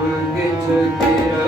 We're going together. to get up.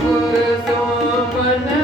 Guru Somana